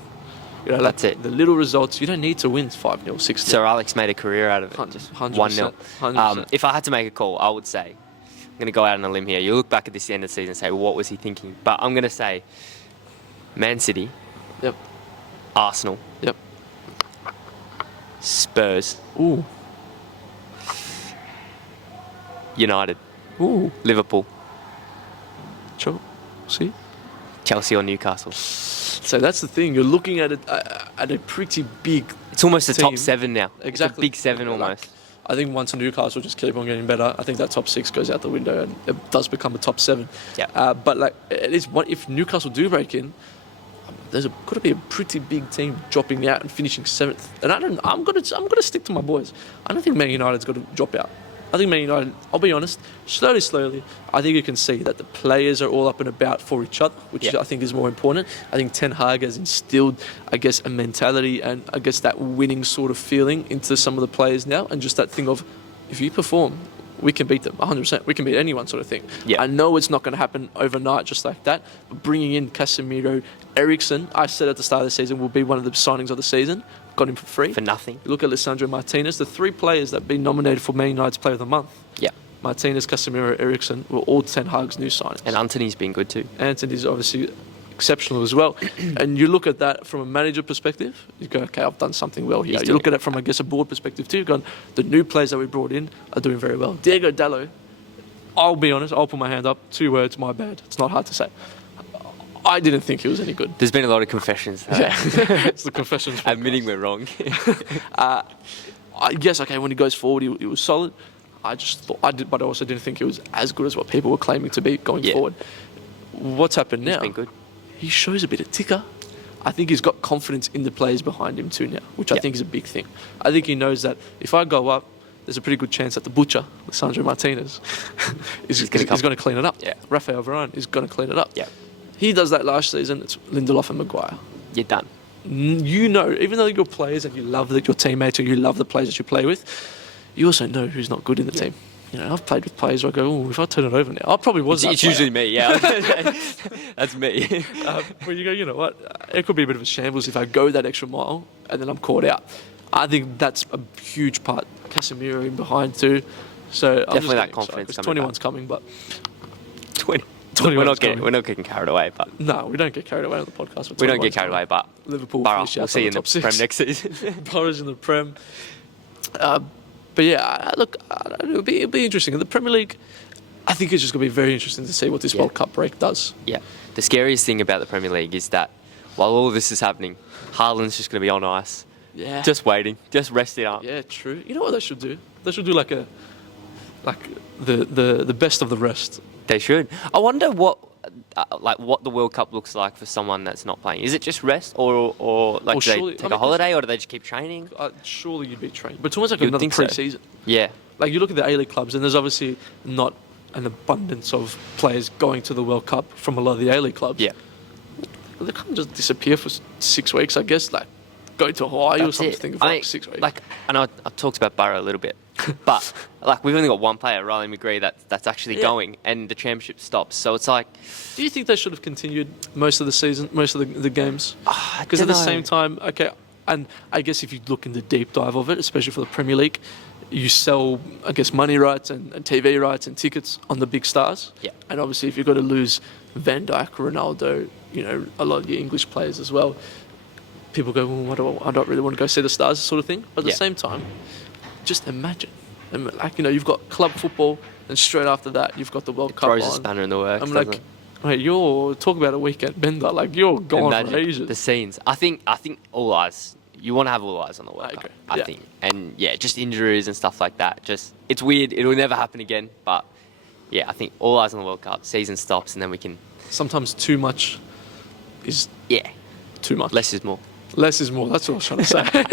You know, that's it. The little results, you don't need to win 5-0, 6-0. Sir Alex made a career out of it. 100%. 1-0. If I had to make a call, I would say, I'm going to go out on a limb here. You look back at this end of the season and say, well, what was he thinking? But I'm going to say Man City. Yep. Arsenal. Yep. Spurs. Ooh. United. Ooh. Liverpool. See? Chelsea or Newcastle. So that's the thing. You're looking at it at a pretty big. It's almost a team. top 7 now. Exactly. It's a big 7 almost. I think once Newcastle just keep on getting better, I think that top 6 goes out the window and it does become a top 7. Yeah. But like it is one, if Newcastle do break in, there's got to be a pretty big team dropping out and finishing 7th. And I'm gonna stick to my boys. I don't think Man United's got to drop out. I think Man United, I'll be honest, slowly, I think you can see that the players are all up and about for each other, which I think is more important. I think Ten Hag has instilled, I guess, a mentality and I guess that winning sort of feeling into some of the players now, and just that thing of, if you perform, we can beat them 100%. We can beat anyone, sort of thing. Yeah. I know it's not going to happen overnight just like that, but bringing in Casemiro, Eriksen, I said at the start of the season, will be one of the signings of the season. Got him for free. For nothing. You look at Lisandro Martinez, the 3 players that have been nominated for Man United's Player of the Month. Yeah. Martinez, Casemiro, Eriksen were all Ten Hag's new signings. And Antony's been good too. Antony's obviously exceptional as well. And you look at that from a manager perspective, you go, okay, I've done something well here. You look at it from, I guess, a board perspective too. You've gone, the new players that we brought in are doing very well. Diego Dallo, I'll be honest, I'll put my hand up. 2 words, my bad. It's not hard to say. I didn't think he was any good. There's been a lot of confessions. Yeah, it's the confessions. Admitting we're wrong. Yes, okay, when he goes forward, he was solid. I just thought, but I also didn't think he was as good as what people were claiming to be going forward. What's happened now? He's been good. He shows a bit of ticker. I think he's got confidence in the players behind him too now, which I think is a big thing. I think he knows that if I go up, there's a pretty good chance that the butcher, Lisandro Martinez, is going to clean it up. Yeah. Rafael Varane is going to clean it up. Yeah. He does that last season. It's Lindelof and Maguire. You're done. You know, even though you're players and you love your teammates or you love the players that you play with, you also know who's not good in the team. You know, I've played with players where I go, oh, if I turn it over now, I probably was that It's player. usually me, yeah. That's me. Where you go, you know what, it could be a bit of a shambles if I go that extra mile and then I'm caught out. I think that's a huge part. Casemiro in behind too. So Definitely that confidence coming 21's coming, but 20. 21's We're not getting carried away, but no, we don't get carried away on the podcast. we don't get carried away, but Liverpool Borough, finish we'll out see you in the top 6. Prem next season. Borough's in the Prem. But yeah, look, it'll be interesting. In the Premier League, I think it's just going to be very interesting to see what this World Cup break does. Yeah. The scariest thing about the Premier League is that while all of this is happening, Haaland's just going to be on ice. Yeah. Just waiting, just resting up. Yeah, true. You know what they should do? They should do like the best of the rest. They should. I wonder what the World Cup looks like for someone that's not playing. Is it just rest, or do they take a holiday, or do they just keep training? Surely you'd be trained, but it's almost like another pre-season. Yeah. Like you look at the A-League clubs, and there's obviously not an abundance of players going to the World Cup from a lot of the A-League clubs. Yeah. They can't just disappear for 6 weeks, I guess. Like go to Hawaii or something for 6 weeks. Like, I know I talked about Borough a little bit, but like we've only got one player, Riley McGree, that's actually going, and the championship stops. So it's like, do you think they should have continued most of the season, most of the games? Because at the same time, okay, and I guess if you look in the deep dive of it, especially for the Premier League, you sell, I guess, money rights and TV rights and tickets on the big stars. Yeah. And obviously, if you've got to lose Van Dijk, Ronaldo, you know, a lot of your English players as well, people go, well, I don't really want to go see the stars, sort of thing. But at the same time, just imagine And like, you know, you've got club football, and straight after that, you've got the World Cup Throws a on. spanner in the works. I'm doesn't like, it? mate, you're talk about a weekend bender. Like, you're gone for Imagine ages. the scenes. I think all eyes. You want to have all eyes on the World I Cup. agree. I Yeah. think, and yeah, just injuries and stuff like that. Just it's weird. It'll never happen again. But yeah, I think all eyes on the World Cup. Season stops, and then we can. Sometimes too much is Yeah, too much. less is more. Less is more. That's what I was trying to say.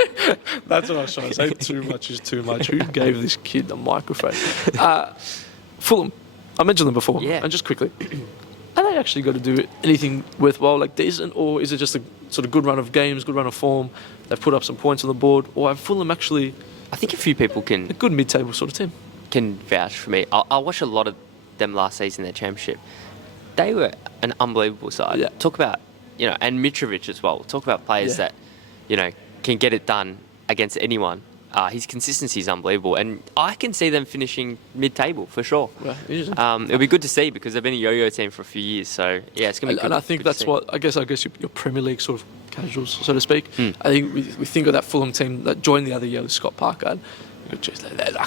That's what I was trying to say. Too much is too much. Who gave this kid the microphone? Fulham. I mentioned them before. Yeah. And just quickly, are they actually got to do anything worthwhile, like decent, or is it just a sort of good run of games, good run of form? They've put up some points on the board, or have Fulham actually I think a few people a can good mid-table sort of team? vouch for me. I watched a lot of them last season, their championship. They were an unbelievable side. Yeah. Talk about, and Mitrovic as well. Talk about players Yeah. that, can get it done against anyone. His consistency is unbelievable. And I can see them finishing mid-table for sure. Well, interesting. It'll be good to see because they've been a yo-yo team for a few years. So, yeah, it's going to be good. And I think good to that's see. what I guess your Premier League sort of casuals, so to speak. Hmm. I think we think of that Fulham team that joined the other year with Scott Parker. And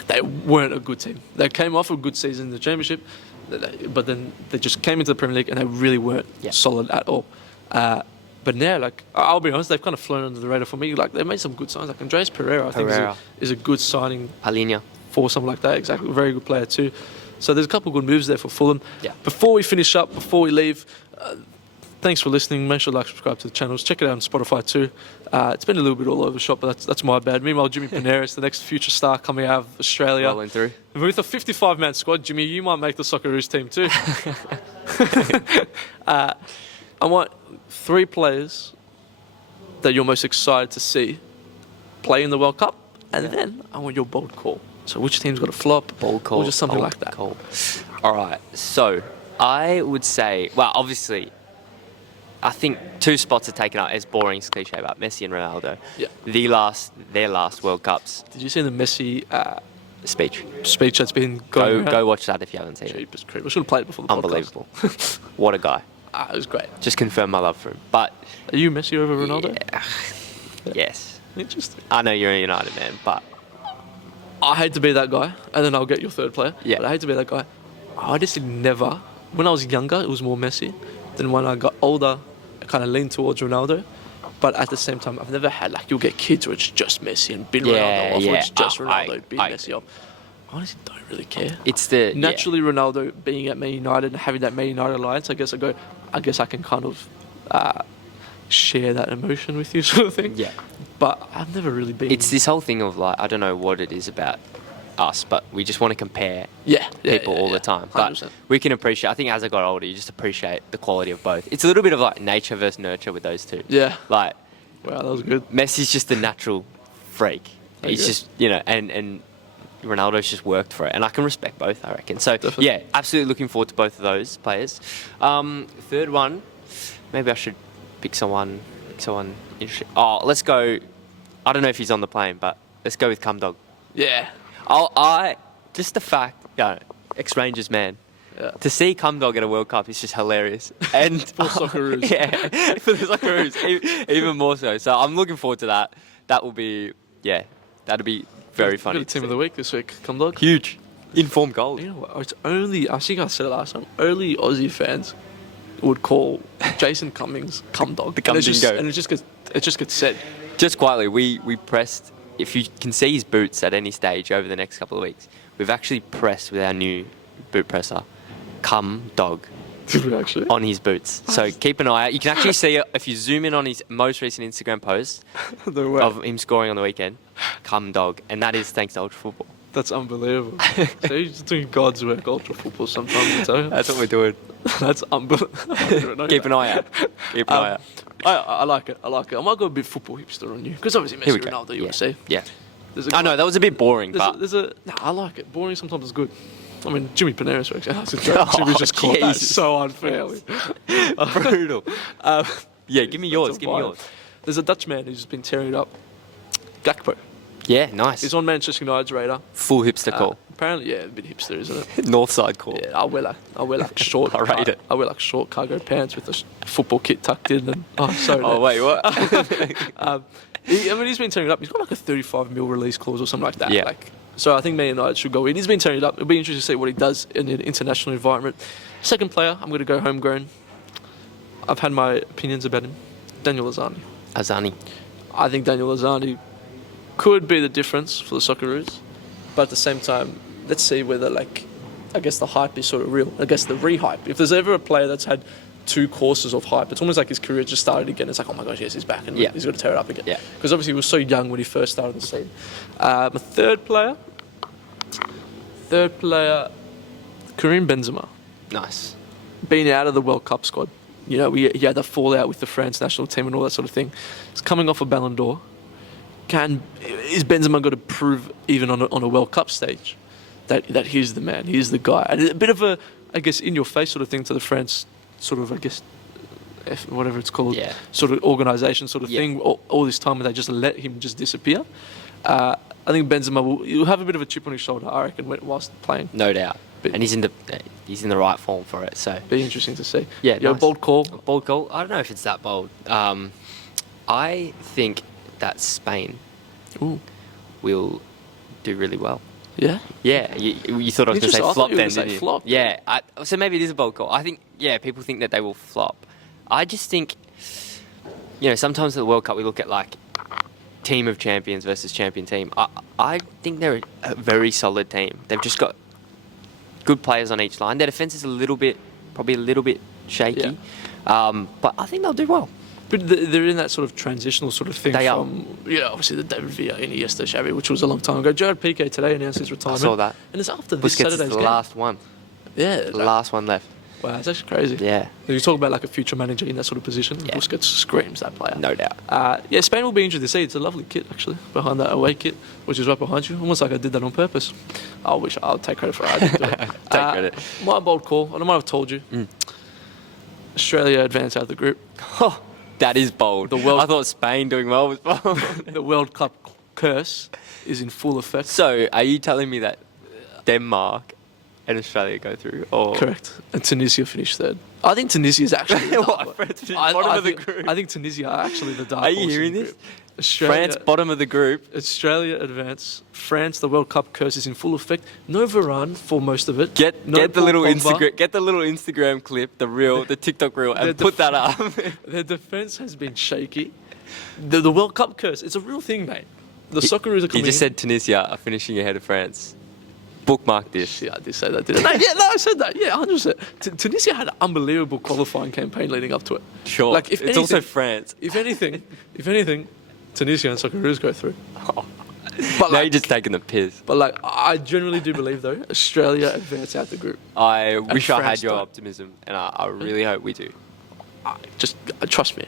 they weren't a good team. They came off a good season in the Championship, but then they just came into the Premier League and they really weren't Yeah. solid at all. But now, like, I'll be honest, they've kind of flown under the radar for me. Like, they made some good signs. Like Andreas Pereira, I think is a good signing Palinha. for something like that. Exactly, a very good player too. So there's a couple of good moves there for Fulham. Yeah. Before we finish up, before we leave, thanks for listening. Make sure to like, subscribe to the channels. Check it out on Spotify too. It's been a little bit all over the shop, but that's my bad. Meanwhile, Jimmy Paneris, the next future star coming out of Australia. Rolling through. With a 55-man squad, Jimmy, you might make the Socceroos team too. I want 3 players that you're most excited to see play in the World Cup, and then I want your bold call. So which team's got a flop, Bold call. or just something bold like that? Call. All right. So I would say, well, obviously, I think 2 spots are taken up as boring as cliche about Messi and Ronaldo. Yeah. Their last World Cups Did you see the Messi speech. speech that's been going Go watch that if you haven't seen it. Jeepers creep. I should have played it before the Unbelievable. What a guy. podcast. It was great. Just confirm my love for him. But Are you Messi over Ronaldo? yeah. Yes. Interesting. I know you're a United man, but I hate to be that guy, and then I'll get your third player. Yeah. But I hate to be that guy. I just never. When I was younger, it was more Messi. Then when I got older, I kind of leaned towards Ronaldo. But at the same time, I've never had you'll get kids where it's just Messi and bin Ronaldo off, or it's just Ronaldo, bin Messi off. I honestly don't really care. it's the Naturally, Ronaldo being at Man United and having that Man United alliance, I guess I can kind of share that emotion with you, sort of thing. Yeah. But I've never really been. It's this whole thing of I don't know what it is about us, but we just want to compare people all the time. But 100%. we can appreciate. I think as I got older, you just appreciate the quality of both. It's a little bit of nature versus nurture with those two. Yeah. Like Wow, that was good. Messi's just a natural freak. Very He's good. just and Ronaldo's just worked for it, and I can respect both. I reckon. So Definitely. yeah, absolutely looking forward to both of those players. Third one, maybe I should pick someone interesting. Oh, let's go. I don't know if he's on the plane, but let's go with Cum Dog. Yeah. Just the fact, ex-Rangers man, Yeah. to see Cum Dog at a World Cup is just hilarious. And For Socceroos. yeah, for the Socceroos, even more so. So I'm looking forward to that. That will be, that'll be very funny. Good to team of see. the week this week. Come dog. Huge, informed goals. You know what? It's only. I think I said it last time. Only Aussie fans would call Jason Cummings cum dog. The cum and, dingo. and it just gets said. Just quietly, we pressed. If you can see his boots at any stage over the next couple of weeks, we've actually pressed with our new boot presser, Cum Dog, Did we actually? on his boots. So keep an eye out. You can actually see it if you zoom in on his most recent Instagram post No way. of him scoring on the weekend, Cum Dog, and that is thanks to Ultra Football. That's unbelievable. So you're just doing God's work, ultra football sometimes, I tell you. That's what we're doing. That's unbelievable. Keep an eye out. Keep an eye out. I like it. I like it. I might go a bit football hipster on you. Because obviously Here we Messi, go. Ronaldo, you Yeah. want to say. Yeah. There's a I know that was a bit boring, but I like it. Boring sometimes is good. I mean, Jimmy Paneris works. That's a joke. Oh, Jimmy just called that Jesus. so unfairly. brutal. Yeah, give me yours. Give me yours. There's a Dutch man who's been tearing it up. Gakpo. Yeah, nice. He's on Manchester United's radar. Full hipster call. Apparently, yeah, a bit hipster, isn't it? North side call. Yeah, I wear like short. I rate it. I wear like short cargo pants with a football kit tucked in, and sorry. Oh wait, what? He's been tearing it up. He's got like a 35 mil release clause or something like that. Yeah. Like So I think Man United should go in. He's been turning it up. It'll be interesting to see what he does in an international environment. Second player, I'm going to go homegrown. I've had my opinions about him. Daniel Azani. Azani. I think Daniel Azani could be the difference for the Socceroos. But at the same time, let's see whether, like, I guess the hype is sort of real. I guess the re-hype. If there's ever a player that's had 2 courses of hype, it's almost like his career just started again. It's like, oh my gosh, yes, he's back and he's got to tear it up again. Yeah. Because obviously he was so young when he first started the scene. My third player, Karim Benzema. Nice. Been out of the World Cup squad. You know, he had the fallout with the France national team and all that sort of thing. He's coming off a Ballon d'Or. Is Benzema got to prove even on a World Cup stage that he's the man, he's the guy? And a bit of a, I guess, in-your-face sort of thing to the France sort of, I guess, whatever it's called, sort of organisation sort of thing. All this time, and they just let him just disappear. I think Benzema will have a bit of a chip on his shoulder, I reckon, whilst playing. No doubt. But and he's in the right form for it. So be interesting to see. Yeah, nice. Bold call. Bold call. I don't know if it's that bold. I think that Spain will do really well. Yeah. Yeah. You thought I was going to say flop then, didn't you? Flop. Yeah. So maybe it is a bold call. I think people think that they will flop. I just think, sometimes at the World Cup we look at like team of champions versus champion team. I think they're a very solid team. They've just got good players on each line. Their defence is probably a little bit shaky, but I think they'll do well. But they're in that sort of transitional sort of thing they from, obviously the David Villa, Iniesta, Xavi, which was a long time ago. Gerard Piqué today announced his retirement. I saw that. And it's after this Busquets Saturday's is the game. last one. Yeah. The last one left. Wow, it's actually crazy. Yeah. You talk about like a future manager in that sort of position. Yeah. Busquets screams that player. No doubt. Spain will be interesting to see. It's a lovely kit, actually, behind that away kit, which is right behind you. Almost like I did that on purpose. I'll take credit for it. I didn't do it. Take credit. My bold call, and I might have told you, Australia advanced out of the group. That is bold. I thought Spain doing well was bold. The World Cup curse is in full effect. So, are you telling me that Denmark and Australia go through? Or correct. And Tunisia finished third. I think Tunisia is actually bottom of the group. I think Tunisia are actually the dark horse. Are you hearing this? France, bottom of the group. Australia advance. France, the World Cup curse is in full effect. No Varane for most of it. Get the little Instagram clip, the TikTok reel, and put that up. Their defense has been shaky. The World Cup curse, it's a real thing, mate. The Socceroos are coming. You just said Tunisia are finishing ahead of France. Bookmark this. Yeah, I did say that, didn't I? I said that. Yeah, 100%. Tunisia had an unbelievable qualifying campaign leading up to it. Sure. Like, it's also France. If anything, Tunisia and Socceroos go through. But now you're just taking the piss. But I generally do believe though, Australia advance out the group. I wish I had your optimism, and I really hope we do. Just trust me.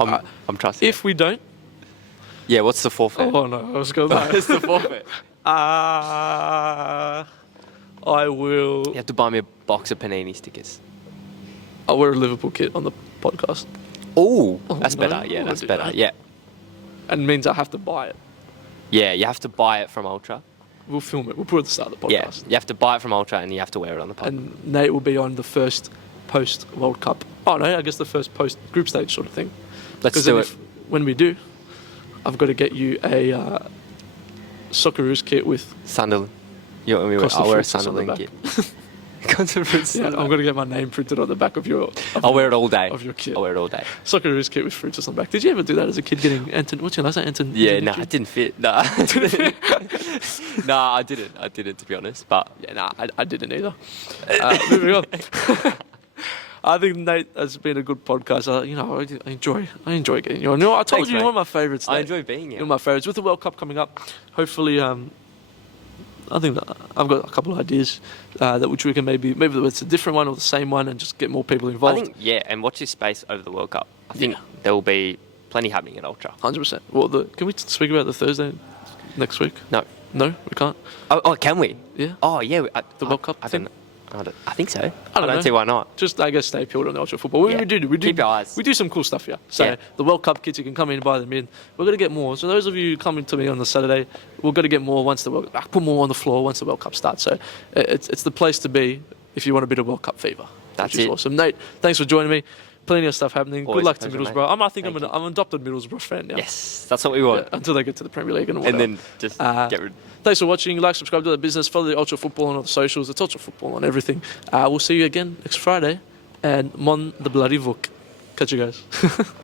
I'm trusting. If we don't, what's the forfeit? Oh no, I was going. What's the forfeit? I will. You have to buy me a box of Panini stickers. I'll wear a Liverpool kit on the podcast. Oh, that's better. Yeah, that's better. Yeah. And it means I have to buy it. Yeah, you have to buy it from Ultra. We'll film it. We'll put it at the start of the podcast. Yeah, you have to buy it from Ultra and you have to wear it on the podcast. And Nate will be on the first post-World Cup. Oh, no, I guess the first post-group stage sort of thing. Let's do it. When we do, I've got to get you a Socceroos kit with Sunderland. I'll wear a Sunderland kit. Yeah, I'm going to get my name printed on the back of your... I'll wear it all day. Of your kit. I'll wear it all day. Socceroos kit with fruits on the back. Did you ever do that as a kid, getting Anton... What's your last name? Anton? Yeah, no, it didn't fit. No, I didn't. I didn't, to be honest. But yeah, I didn't either. Moving on. I think Nate has been a good podcast. I enjoy getting you on. I told Thanks, you, you're mate. one of my favourites. I enjoy being here. You're my favourites. With the World Cup coming up, hopefully, I think that I've got a couple of ideas that which we can maybe it's a different one or the same one, and just get more people involved. I think and watch this space over the World Cup. I think there will be plenty happening at Ultra. 100%. Well, can we speak about the Thursday next week? No, we can't. Oh, can we? Yeah. Oh, yeah. The World Cup. I think so. I don't see why not. Just, I guess, stay peeled on the Ultra football. We do. Keep your eyes. We do some cool stuff here. So the World Cup kits, you can come in and buy them in. We're going to get more. So those of you coming to me on the Saturday, we're going to get more once the World Cup. Put more on the floor once the World Cup starts. So it's the place to be if you want a bit of World Cup fever. That's which is awesome. Nate, thanks for joining me. Plenty of stuff happening. Always Good luck a to pleasure, Middlesbrough. mate. I think Thank I'm an adopted Middlesbrough fan now. Yes, that's what we want. Until they get to the Premier League and whatever. And then just get rid. Thanks for watching. Like, subscribe to the business. Follow the Ultra Football on all the socials. It's Ultra Football on everything. We'll see you again next Friday. And Mon the bloody Vuk. Catch you guys.